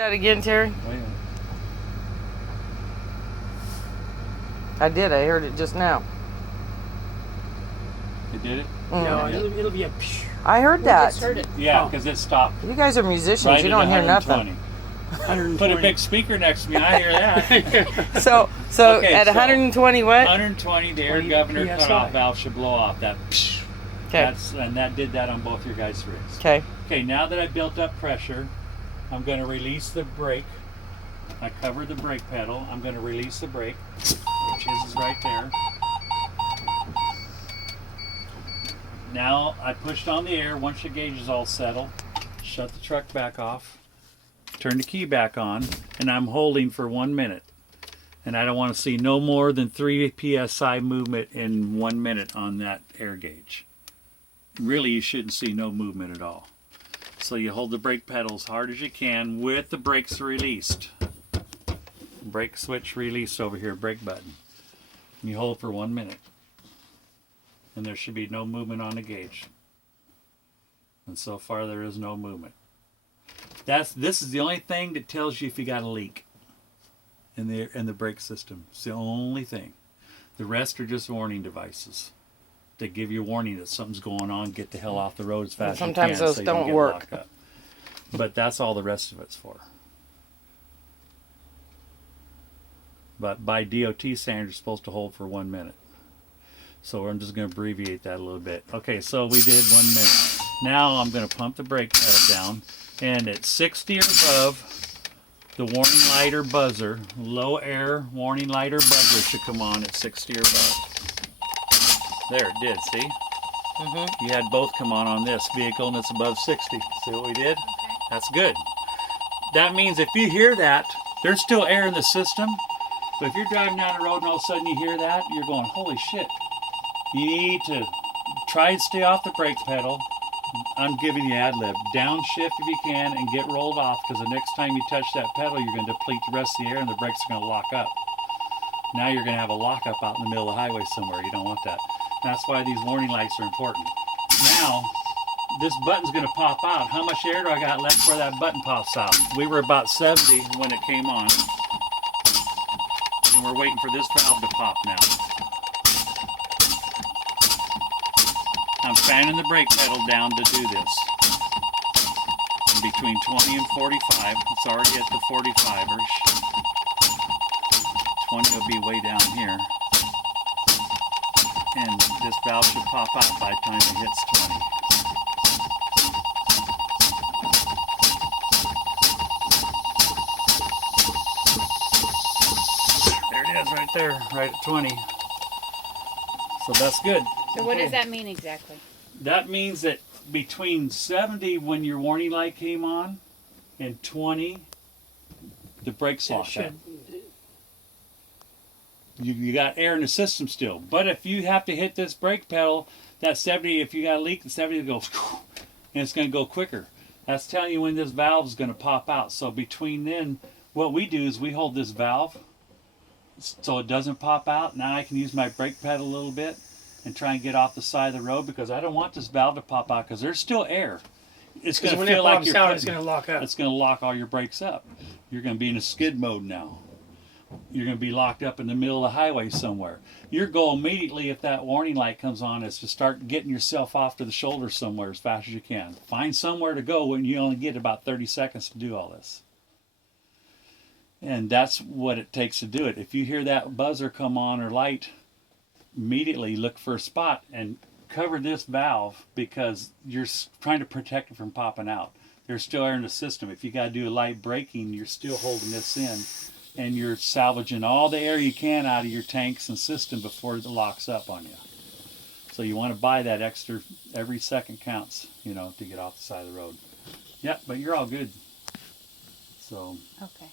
That again, Terry? Wait a minute. I did. I heard it just now. You did it? No, Yeah. it'll be a psh. I heard We that. just heard it. Yeah, Oh. because it stopped. You guys are musicians. Right You at don't hear 120. nothing. 120. Put a big speaker next to me. I hear that. So Okay, at so 120 what? 120, the air 20 governor PSI. cutoff valve should blow off. That. Psh, Okay. and that did that on both your guys' rigs. Okay. Okay, now that I built up pressure, I'm going to release the brake. I covered the brake pedal. I'm going to release the brake, which is right there. Now I pushed on the air. Once the gauge is all settled, shut the truck back off, turn the key back on, and I'm holding for 1 minute. And I don't want to see no more than 3 psi movement in 1 minute on that air gauge. Really, you shouldn't see no movement at all. So you hold the brake pedal as hard as you can with the brakes released. Brake switch released over here, brake button. And you hold for 1 minute. And there should be no movement on the gauge. And so far there is no movement. This is the only thing that tells you if you got a leak in the brake system. It's the only thing. The rest are just warning devices. They give you a warning that something's going on, get the hell off the road as fast as you can. Sometimes those so you don't get work. locked up. But that's all the rest of it's for. But by DOT standards, you're supposed to hold for 1 minute. So I'm just going to abbreviate that a little bit. Okay, so we did 1 minute. Now I'm going to pump the brake pedal down, and at 60 or above, the warning light or buzzer, low air warning light or buzzer should come on at 60 or above. There, it did, see? Mm-hmm. You had both come on this vehicle, and it's above 60. See what we did? That's good. That means if you hear that, there's still air in the system, but if you're driving down the road and all of a sudden you hear that, you're going, holy shit. You need to try and stay off the brake pedal. I'm giving you ad lib. Downshift if you can and get rolled off, because the next time you touch that pedal, you're going to deplete the rest of the air and the brakes are going to lock up. Now you're going to have a lockup out in the middle of the highway somewhere. You don't want that. That's why these warning lights are important. Now, this button's going to pop out. How much air do I got left before that button pops out? We were about 70 when it came on. And we're waiting for this valve to pop now. I'm fanning the brake pedal down to do this. Between 20 and 45. It's already at the 45-ish. 20 will be way down here. And this valve should pop out by the time it hits 20. There it is right there, right at 20. So that's good. So what does that mean exactly? That means that between 70 when your warning light came on and 20, the brakes locked up. You got air in the system still. But if you have to hit this brake pedal, that 70, if you got a leak, the 70 will go, and it's going to go quicker. That's telling you when this valve is going to pop out. So between then, what we do is we hold this valve so it doesn't pop out. Now I can use my brake pedal a little bit and try and get off the side of the road, because I don't want this valve to pop out, because there's still air. It's going to feel like it's going to lock up. it's going to lock all your brakes up. You're going to be in a skid mode now. You're going to be locked up in the middle of the highway somewhere. Your goal immediately, if that warning light comes on, is to start getting yourself off to the shoulder somewhere as fast as you can. Find somewhere to go when you only get about 30 seconds to do all this. And that's what it takes to do it. If you hear that buzzer come on or light, immediately look for a spot and cover this valve, because you're trying to protect it from popping out. There's still air in the system. If you got to do a light braking, you're still holding this in, and you're salvaging all the air you can out of your tanks and system before it locks up on you. So you want to buy that extra, every second counts, to get off the side of the road. Yeah, but you're all good. So. Okay.